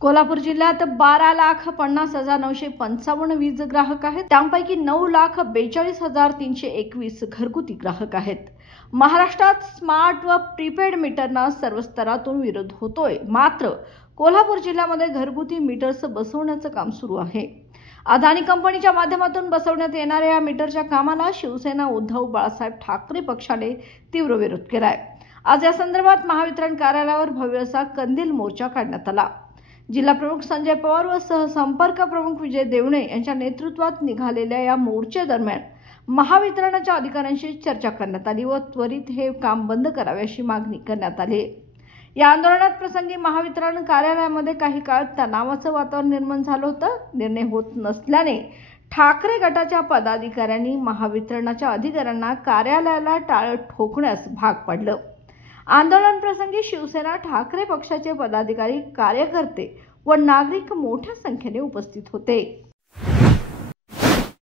कोल्हापूर जिल्ह्यात 12,50,955 वीज ग्राहक आहेत. त्यापैकी 9,42,321 घरगुती ग्राहक आहेत. महाराष्ट्रात स्मार्ट व प्रीपेड मीटरना सर्व स्तरातून विरोध होतोय. मात्र कोल्हापूर जिल्ह्यामध्ये घरगुती मीटर्स बसवण्याचं काम सुरू आहे. अदानी कंपनीच्या माध्यमातून बसवण्यात येणाऱ्या या मीटरच्या कामाला शिवसेना उद्धव बाळासाहेब ठाकरे पक्षाने तीव्र विरोध केलाय. आज या संदर्भात महावितरण कार्यालयावर भव्य असा कंदील मोर्चा काढण्यात आला. जिल्हा प्रमुख संजय पवार व सहसंपर्क प्रमुख विजय देवणे यांच्या नेतृत्वात निघालेल्या या मोर्चेदरम्यान महावितरणच्या अधिकाऱ्यांशी चर्चा करण्यात आली व त्वरित हे काम बंद करावे अशी मागणी करण्यात आली. या आंदोलनात प्रसंगी महावितरण कार्यालयामध्ये काही काळ तणावाचं वातावरण निर्माण झालं होतं. निर्णय होत नसल्याने ठाकरे गटाच्या पदाधिकाऱ्यांनी महावितरणच्या अधिकाऱ्यांना कार्यालयाला टाळं ठोकण्यास भाग पाडलं. आंदोलन प्रसंगी शिवसेना, ठाकरे पक्षाचे पदाधिकारी, कार्यकर्ते व नागरिक मोठ्या संख्येने उपस्थित होते.